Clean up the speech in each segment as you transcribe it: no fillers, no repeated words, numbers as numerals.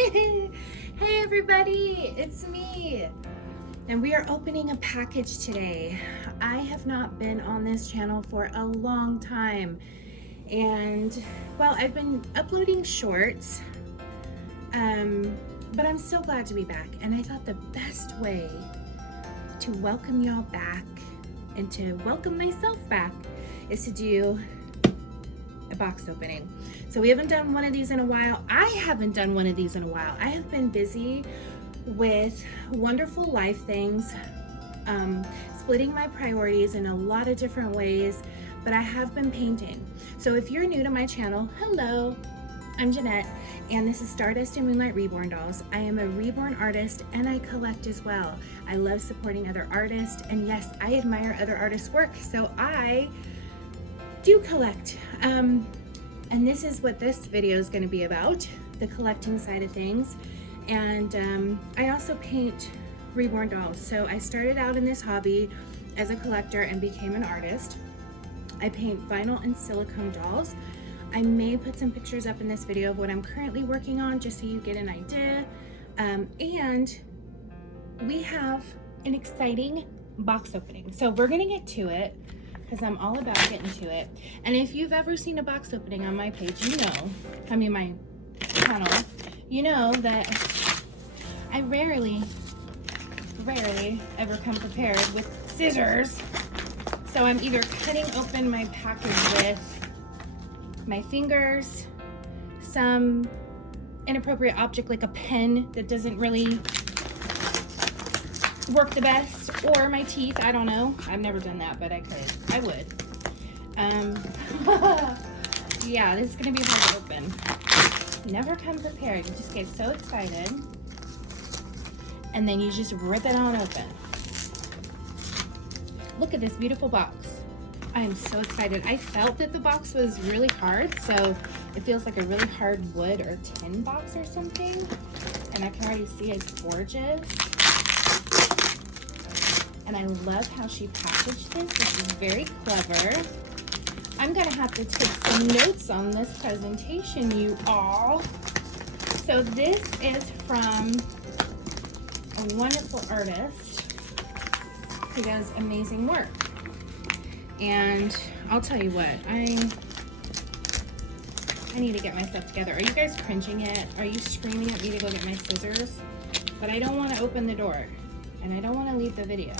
Hey everybody, it's me. And we are opening a package today. I have not been on this channel for a long time. And well, I've been uploading shorts, but I'm so glad to be back. And I thought the best way to welcome y'all back and to welcome myself back is to do a box opening. So we haven't done one of these in a while. I haven't done one of these in a while. I have been busy with wonderful life things, splitting my priorities in a lot of different ways, but I have been painting. So if you're new to my channel, hello, I'm Jeanette, and this is Stardust and Moonlight Reborn dolls. I am a reborn artist and I collect as well. I love supporting other artists, and yes, I admire other artists' work, so I do collect. And this is what this video is going to be about, the collecting side of things. And I also paint reborn dolls. So I started out in this hobby as a collector and became an artist. I paint vinyl and silicone dolls. I may put some pictures up in this video of what I'm currently working on, just so you get an idea. And we have an exciting box opening. So we're gonna get to it, because I'm all about getting to it. And if you've ever seen a box opening on my page, you know, my channel, you know that I rarely ever come prepared with scissors. So I'm either cutting open my package with my fingers, some inappropriate object like a pen that doesn't really work the best, or my teeth. I don't know. I've never done that, but I could. I would. Yeah, this is gonna be hard to open. Never come prepared. You just get so excited, and then you just rip it on open. Look at this beautiful box. I am so excited. I felt that the box was really hard, so it feels like a really hard wood or tin box or something, and I can already see it's gorgeous. And I love how she packaged this. This is very clever. I'm gonna have to take some notes on this presentation, you all. So this is from a wonderful artist who does amazing work. And I'll tell you what, I need to get myself together. Are you guys cringing it? Are you screaming at me to go get my scissors? But I don't want to open the door, and I don't want to leave the video.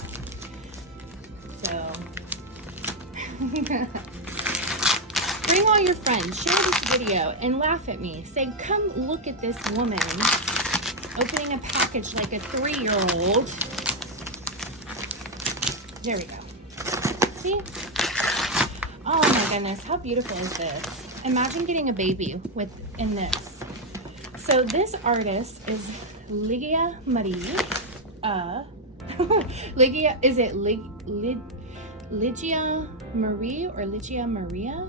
So bring all your friends, share this video, and laugh at me. Say, come look at this woman opening a package like a 3-year-old. There we go. See? Oh my goodness, how beautiful is this? Imagine getting a baby in this. So this artist is Ligia Marie. Ligia, is it Ligia Marie or Ligia Maria?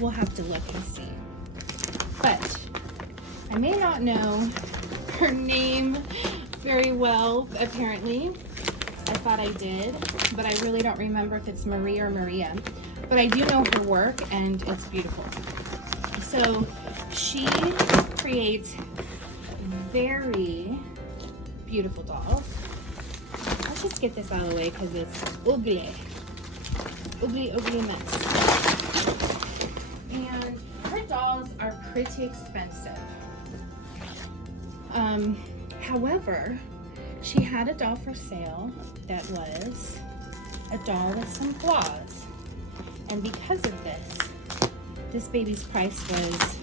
We'll have to look and see. But I may not know her name very well, apparently. I thought I did, but I really don't remember if it's Marie or Maria. But I do know her work, and it's beautiful. So she creates very beautiful dolls. Let's just get this out of the way because it's ugly. Ugly mess. And her dolls are pretty expensive. However, she had a doll for sale that was a doll with some flaws. And because of this baby's price was,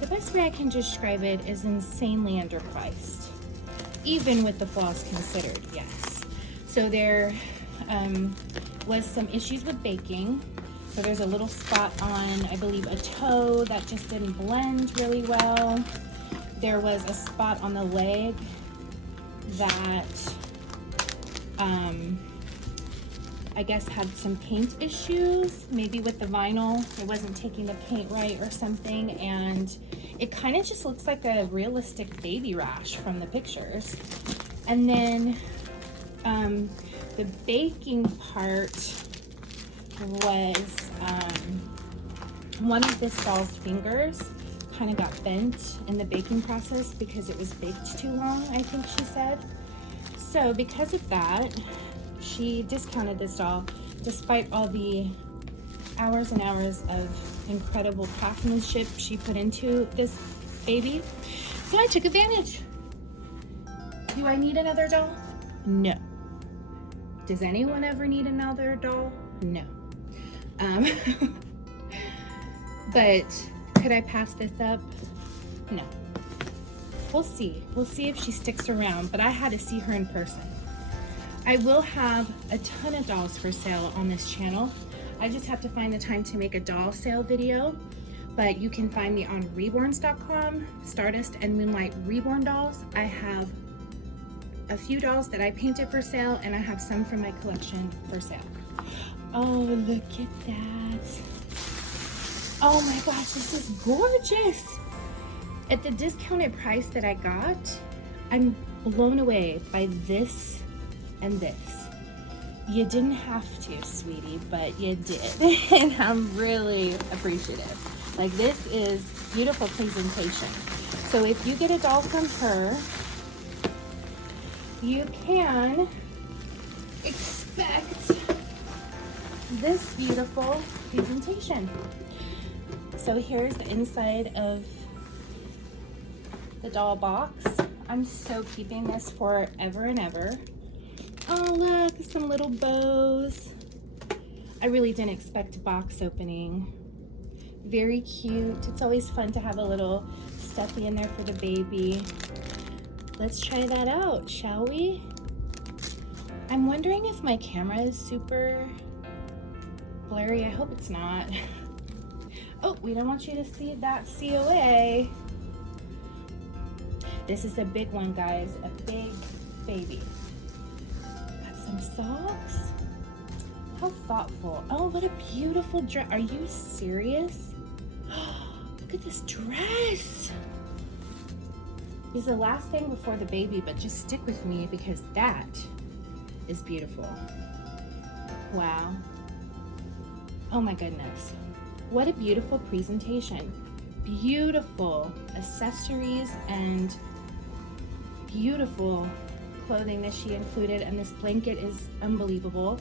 the best way I can describe it is insanely underpriced. Even with the flaws considered, yes. So there was some issues with baking. So there's a little spot on, I believe, a toe that just didn't blend really well. There was a spot on the leg that I guess had some paint issues, maybe with the vinyl. It wasn't taking the paint right or something, and it kind of just looks like a realistic baby rash from the pictures. And then the baking part was one of this doll's fingers kind of got bent in the baking process because it was baked too long, I think she said. So because of that, she discounted this doll despite all the hours and hours of incredible craftsmanship she put into this baby. So I took advantage. Do I need another doll? No. Does anyone ever need another doll? No. But could I pass this up? No. We'll see. We'll see if she sticks around, but I had to see her in person. I will have a ton of dolls for sale on this channel. I just have to find the time to make a doll sale video, but you can find me on reborns.com, Stardust and Moonlight Reborn dolls. I have a few dolls that I painted for sale, and I have some from my collection for sale. Oh, look at that. Oh my gosh, this is gorgeous. At the discounted price that I got, I'm blown away by this and this. You didn't have to, sweetie, but you did. And I'm really appreciative. Like, this is beautiful presentation. So if you get a doll from her, you can expect this beautiful presentation. So here's the inside of the doll box. I'm so keeping this forever and ever. Oh, look, some little bows. I really didn't expect box opening. Very cute. It's always fun to have a little stuffy in there for the baby. Let's try that out, shall we? I'm wondering if my camera is super blurry. I hope it's not. Oh, we don't want you to see that COA. This is a big one, guys. A big baby. Got some socks. How thoughtful. Oh, what a beautiful dress. Are you serious? Look at this dress. It's the last thing before the baby, but just stick with me because that is beautiful. Wow. Oh my goodness. What a beautiful presentation. Beautiful accessories and beautiful clothing that she included, and this blanket is unbelievable.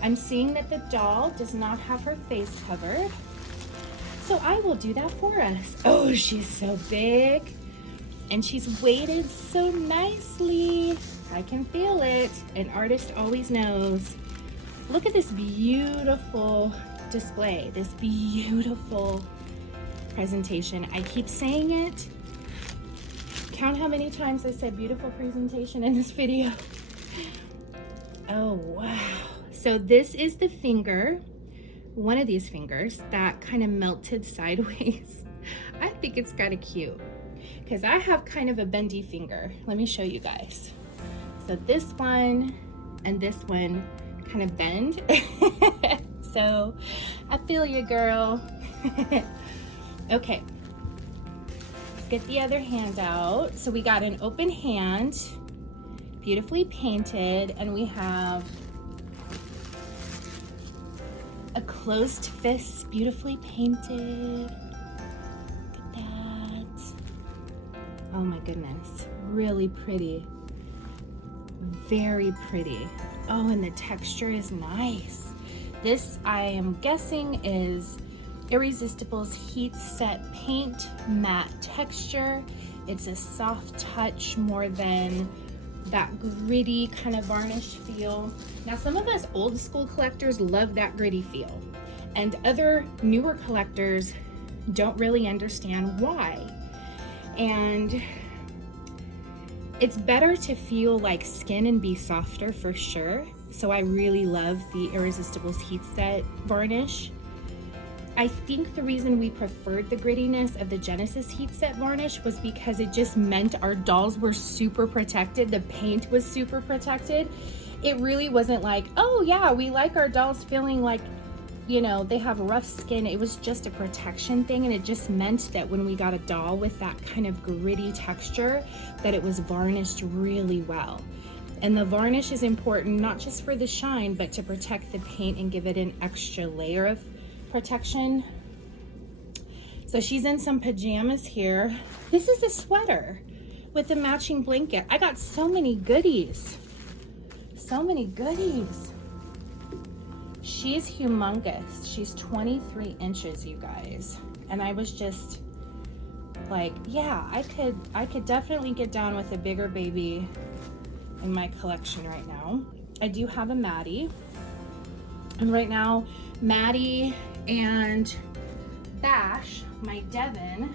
I'm seeing that the doll does not have her face covered, so I will do that for us. Oh, she's so big. And she's weighted so nicely. I can feel it. An artist always knows. Look at this beautiful display, this beautiful presentation. I keep saying it. Count how many times I said beautiful presentation in this video. Oh, wow. So this is the finger, one of these fingers that kind of melted sideways. I think it's kind of cute, because I have kind of a bendy finger. Let me show you guys. So this one and this one kind of bend. So I feel you, girl. Okay, let's get the other hand out. So we got an open hand, beautifully painted, and we have a closed fist, beautifully painted. Oh my goodness, really pretty. Very pretty. Oh, and the texture is nice. This, I am guessing, is Irresistible's Heat Set Paint Matte Texture. It's a soft touch more than that gritty kind of varnish feel. Now, some of us old school collectors love that gritty feel, and other newer collectors don't really understand why. And it's better to feel like skin and be softer for sure. So I really love the Irresistible's Heat Set varnish. I think the reason we preferred the grittiness of the Genesis Heat Set varnish was because it just meant our dolls were super protected. The paint was super protected. It really wasn't like, oh yeah, we like our dolls feeling like, you know, they have rough skin. It was just a protection thing, and it just meant that when we got a doll with that kind of gritty texture, that it was varnished really well. And the varnish is important not just for the shine, but to protect the paint and give it an extra layer of protection. So she's in some pajamas here. This is a sweater with a matching blanket. I got so many goodies. So many goodies. She's humongous. She's 23 inches, you guys. And I was just like, yeah, I could definitely get down with a bigger baby in my collection right now. I do have a Maddie. And right now, Maddie and Bash, my Devon,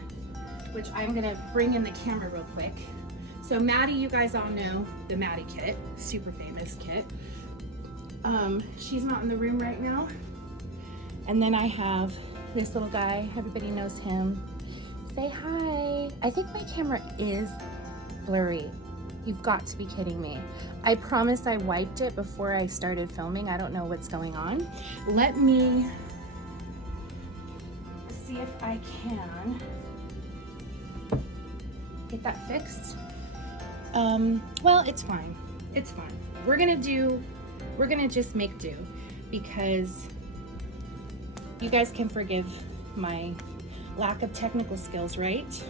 which I'm gonna bring in the camera real quick. So Maddie, you guys all know the Maddie kit, super famous kit. She's not in the room right now. And then I have this little guy, everybody knows him. Say hi. I think my camera is blurry. You've got to be kidding me. I promise I wiped it before I started filming. I don't know what's going on. Let me see if I can get that fixed. Well, it's fine. It's fine. We're gonna just make do, because you guys can forgive my lack of technical skills, right?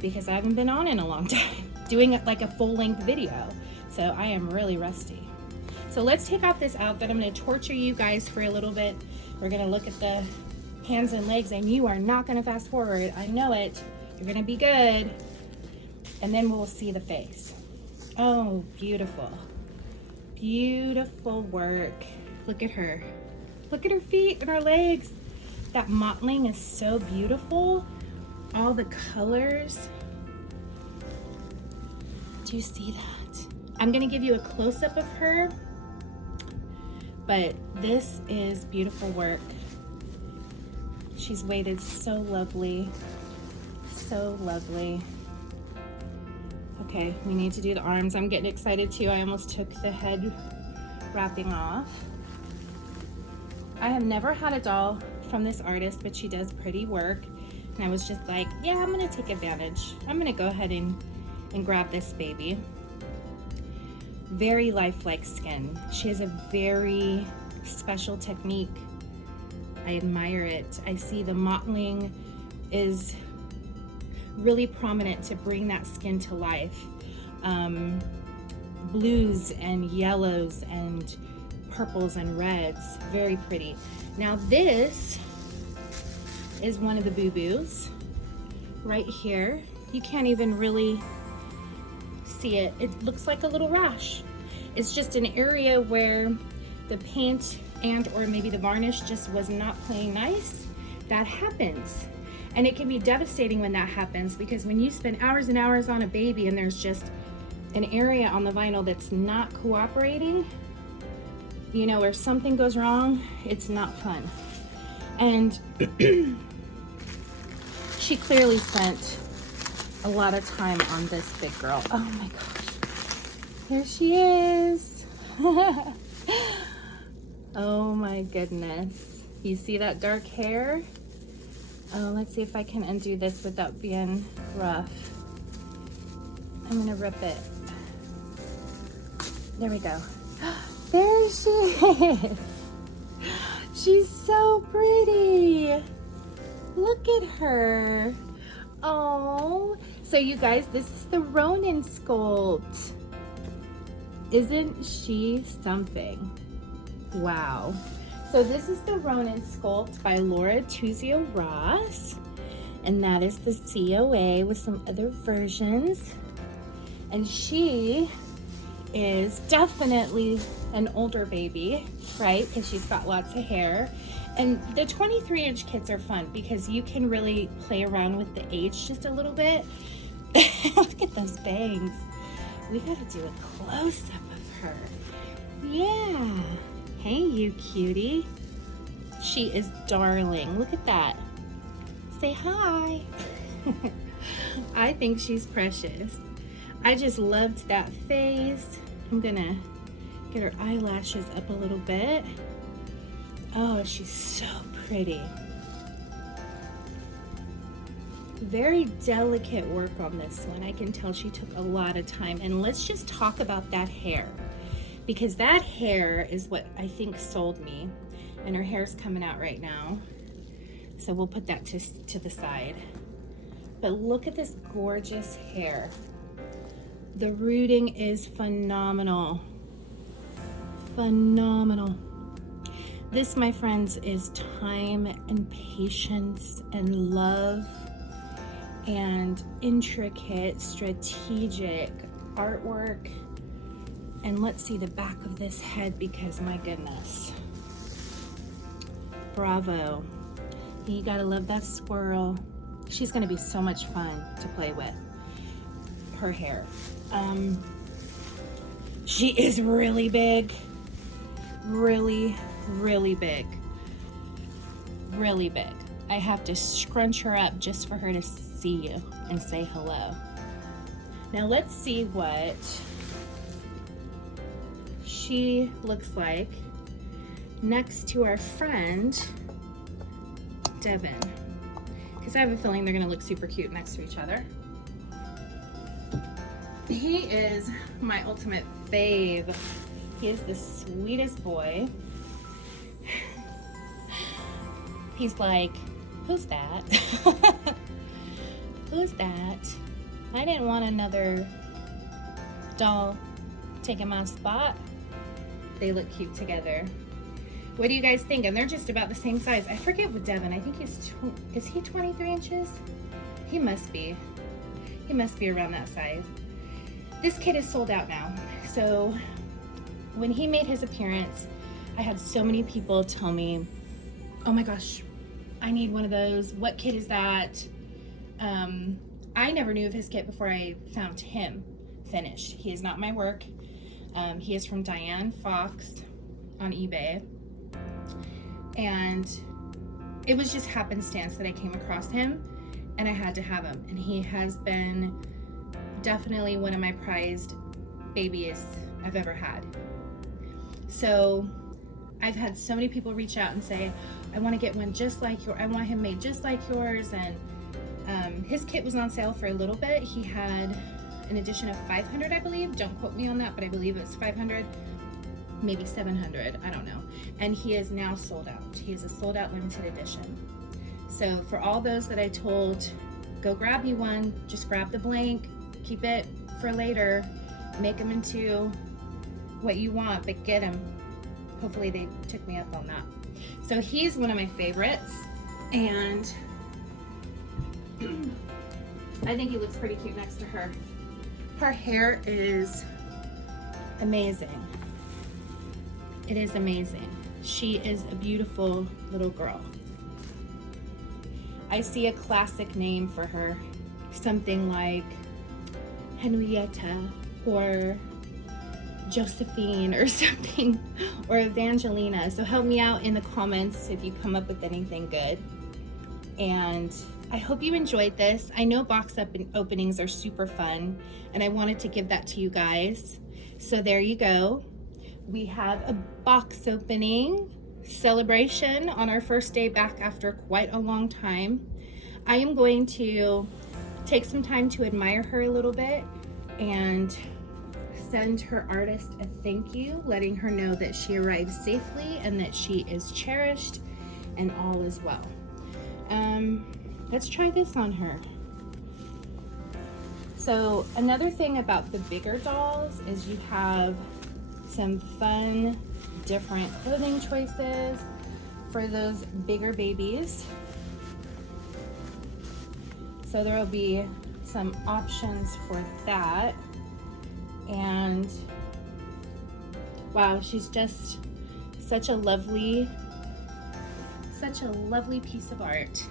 Because I haven't been on in a long time, doing it like a full-length video. So I am really rusty. So let's take off this outfit. I'm gonna torture you guys for a little bit. We're gonna look at the hands and legs, and you are not gonna fast forward. I know it. You're gonna be good. And then we'll see the face. Oh, beautiful. Beautiful work. Look at her. Look at her feet and her legs. That mottling is so beautiful. All the colors. Do you see that? I'm gonna give you a close-up of her, but this is beautiful work. She's weighted so lovely, so lovely. Okay, we need to do the arms. I'm getting excited too. I almost took the head wrapping off. I have never had a doll from this artist, but she does pretty work. And I was just like, yeah, I'm gonna take advantage. I'm gonna go ahead and grab this baby. Very lifelike skin. She has a very special technique. I admire it. I see the mottling is really prominent to bring that skin to life. Blues and yellows and purples and reds, very pretty. Now this is one of the boo-boos right here. You can't even really see it. It looks like a little rash. It's just an area where the paint and or maybe the varnish just was not playing nice. That happens. And it can be devastating when that happens, because when you spend hours and hours on a baby and there's just an area on the vinyl that's not cooperating, you know, or something goes wrong, it's not fun. And she clearly spent a lot of time on this big girl. Oh my gosh. Here she is. Oh my goodness. You see that dark hair? Let's see if I can undo this without being rough. I'm gonna rip it. There we go. There she is. She's so pretty. Look at her. Oh, so you guys, this is the Ronin sculpt. Isn't she something? Wow. So this is the Ronin sculpt by Laura Tuzio Ross, and that is the COA with some other versions. And she is definitely an older baby, right? Because she's got lots of hair. And the 23-inch kits are fun because you can really play around with the age just a little bit. Look at those bangs. We gotta do a close-up of her. Yeah. Hey, you cutie. She is darling. Look at that. Say hi. I think she's precious. I just loved that face. I'm gonna get her eyelashes up a little bit. Oh, she's so pretty. Very delicate work on this one. I can tell she took a lot of time. And let's just talk about that hair, because that hair is what I think sold me. And her hair's coming out right now. So we'll put that to the side. But look at this gorgeous hair. The rooting is phenomenal. Phenomenal. This, my friends, is time and patience and love and intricate, strategic artwork. And let's see the back of this head, because my goodness. Bravo. You gotta love that squirrel. She's gonna be so much fun to play with. Her hair. She is really big. Really, really big. Really big. I have to scrunch her up just for her to see you and say hello. Now let's see what she looks like next to our friend Devin, because I have a feeling they're gonna look super cute next to each other. He is my ultimate fave. He is the sweetest boy. He's like, who's that? Who's that? I didn't want another doll taking my spot. They look cute together. What do you guys think? And they're just about the same size. I forget what Devin, I think is he 23 inches? He must be. He must be around that size. This kid is sold out now. So when he made his appearance, I had so many people tell me, oh my gosh, I need one of those. What kit is that? I never knew of his kit before I found him finished. He is not my work. He is from Diane Fox on eBay. And it was just happenstance that I came across him and I had to have him. And he has been definitely one of my prized babies I've ever had. So I've had so many people reach out and say, I want to get one just like yours. I want him made just like yours. And his kit was on sale for a little bit. He had an edition of 500, I believe. Don't quote me on that, but I believe it's 500, maybe 700. I don't know. And he is now sold out. He is a sold out limited edition. So for all those that I told, go grab you one, just grab the blank, keep it for later, make them into what you want, but get them. Hopefully they took me up on that. So he's one of my favorites, and I think he looks pretty cute next to her. Her hair is amazing. It is amazing. She is a beautiful little girl. I see a classic name for her, something like Henrietta or Josephine or something, or Evangelina. So help me out in the comments if you come up with anything good. And I hope you enjoyed this. I know box openings are super fun, and I wanted to give that to you guys. So there you go. We have a box opening celebration on our first day back after quite a long time. I am going to take some time to admire her a little bit and send her artist a thank you, letting her know that she arrived safely and that she is cherished and all is well. Let's try this on her. So another thing about the bigger dolls is you have some fun, different clothing choices for those bigger babies. So there will be some options for that. And wow, she's just such a lovely piece of art.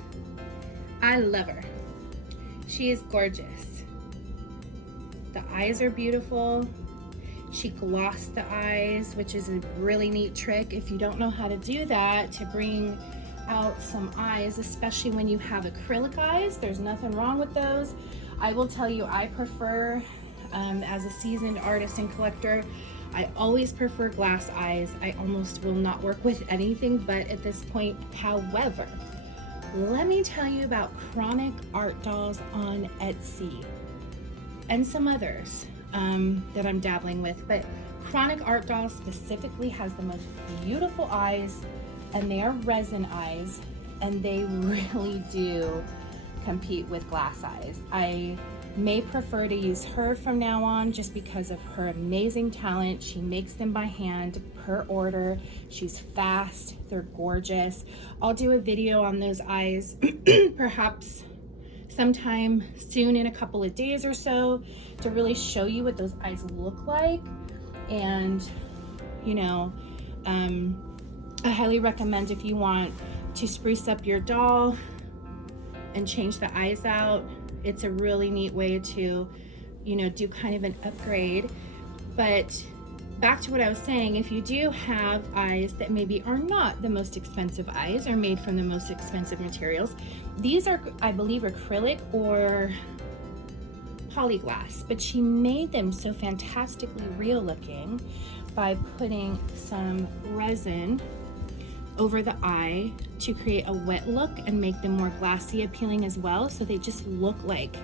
I love her. She is gorgeous. The eyes are beautiful. She glossed the eyes, which is a really neat trick. If you don't know how to do that, to bring out some eyes, especially when you have acrylic eyes, there's nothing wrong with those. I will tell you, I prefer, as a seasoned artist and collector, I always prefer glass eyes. I almost will not work with anything but at this point. However, let me tell you about Chronic Art Dolls on Etsy and some others that I'm dabbling with, but Chronic Art Dolls specifically has the most beautiful eyes, and they are resin eyes, and they really do compete with glass eyes. I may prefer to use her from now on just because of her amazing talent. She makes them by hand per order. She's fast, they're gorgeous. I'll do a video on those eyes perhaps sometime soon, in a couple of days or so, to really show you what those eyes look like. And you know, I highly recommend, if you want to spruce up your doll and change the eyes out, it's a really neat way to, you know, do kind of an upgrade. But back to what I was saying, if you do have eyes that maybe are not the most expensive eyes, or made from the most expensive materials, these are, I believe, acrylic or polyglass, but she made them so fantastically real looking by putting some resin over the eye to create a wet look and make them more glassy appealing as well, so they just look like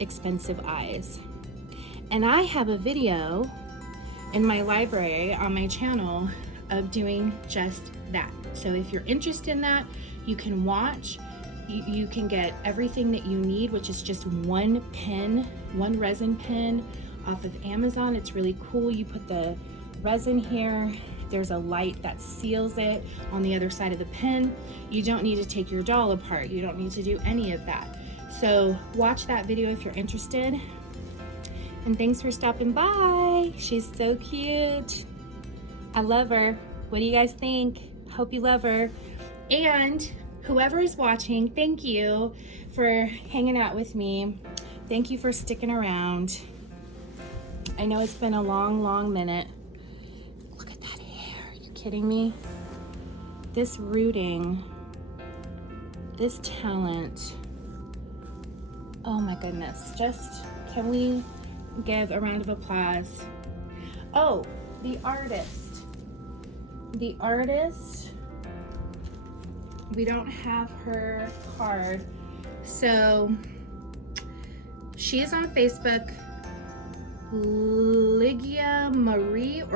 expensive eyes. And I have a video in my library on my channel of doing just that. So if you're interested in that, you can watch. You can get everything that you need, which is just one pen, one resin pen off of Amazon. It's really cool. You put the resin here, there's a light that seals it on the other side of the pen. You don't need to take your doll apart. You don't need to do any of that. So watch that video if you're interested. And thanks for stopping by. She's so cute. I love her. What do you guys think? Hope you love her. And whoever is watching, thank you for hanging out with me. Thank you for sticking around. I know it's been a long minute. Look at that hair. Are you kidding me? This rooting, this talent. Oh my goodness. Just, can we give a round of applause? Oh, the artist. The artist. We don't have her card. So she is on Facebook, Ligia Maria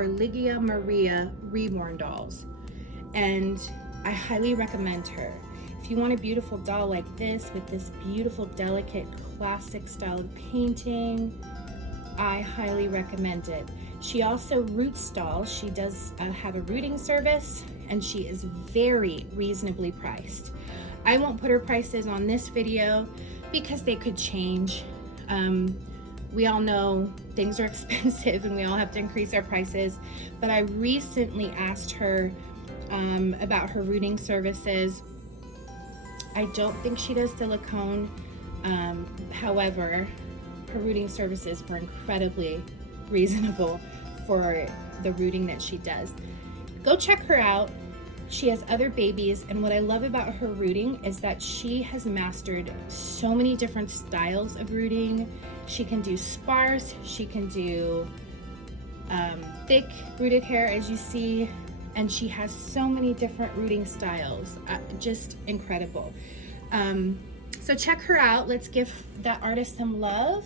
Reborn Dolls. And I highly recommend her. If you want a beautiful doll like this, with this beautiful, delicate, classic style of painting, I highly recommend it. She also roots dolls. She does have a rooting service, and she is very reasonably priced. I won't put her prices on this video because they could change. We all know things are expensive and we all have to increase our prices, but I recently asked her about her rooting services. I don't think she does silicone. However, her rooting services were incredibly reasonable for the rooting that she does. Go check her out. She has other babies, and what I love about her rooting is that she has mastered so many different styles of rooting. She can do sparse, she can do thick rooted hair, as you see, and she has so many different rooting styles. Just incredible. So check her out. Let's give that artist some love.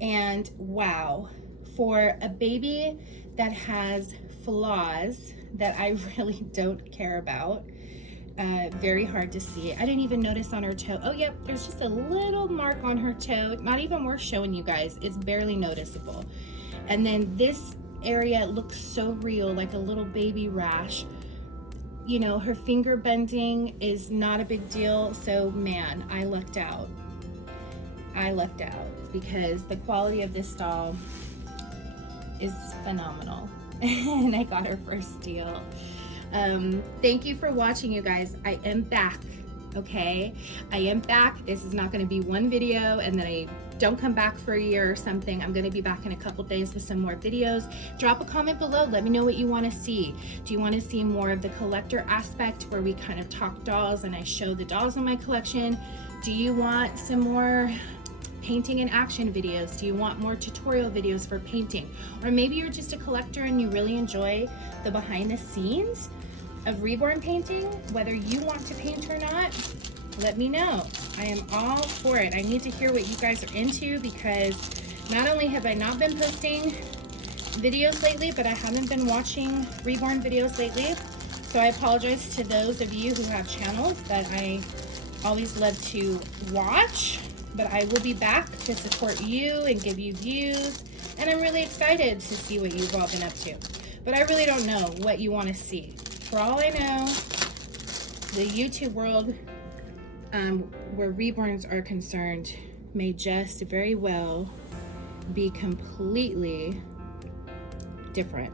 And wow, for a baby that has flaws that I really don't care about, very hard to see. I didn't even notice on her toe. Oh yep, there's just a little mark on her toe. Not even worth showing you guys. It's barely noticeable. And then this area looks so real, like a little baby rash. You know, her finger bending is not a big deal. So man, I lucked out. I lucked out because the quality of this doll is phenomenal. And I got her for a steal. Thank you for watching, you guys. I am back, okay? I am back. This is not going to be one video and then I don't come back for a year or something. I'm going to be back in a couple days with some more videos. Drop a comment below. Let me know what you want to see. Do you want to see more of the collector aspect where we kind of talk dolls and I show the dolls in my collection? Do you want some more painting and action videos? Do you want more tutorial videos for painting? Or maybe you're just a collector and you really enjoy the behind the scenes of Reborn painting, whether you want to paint or not, let me know. I am all for it. I need to hear what you guys are into, because not only have I not been posting videos lately, but I haven't been watching Reborn videos lately. So I apologize to those of you who have channels that I always love to watch, but I will be back to support you and give you views. And I'm really excited to see what you've all been up to. But I really don't know what you want to see. For all I know, the YouTube world, where reborns are concerned, may just very well be completely different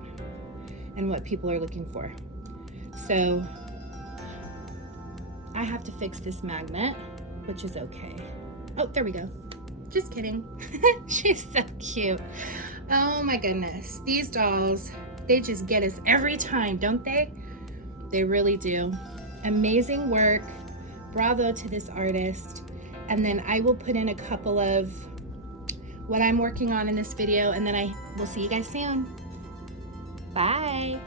in what people are looking for. So I have to fix this magnet, which is okay. Oh, there we go. Just kidding. She's so cute. Oh my goodness. These dolls, they just get us every time, don't they? They really do. Amazing work. Bravo to this artist. And then I will put in a couple of what I'm working on in this video, and then I will see you guys soon. Bye.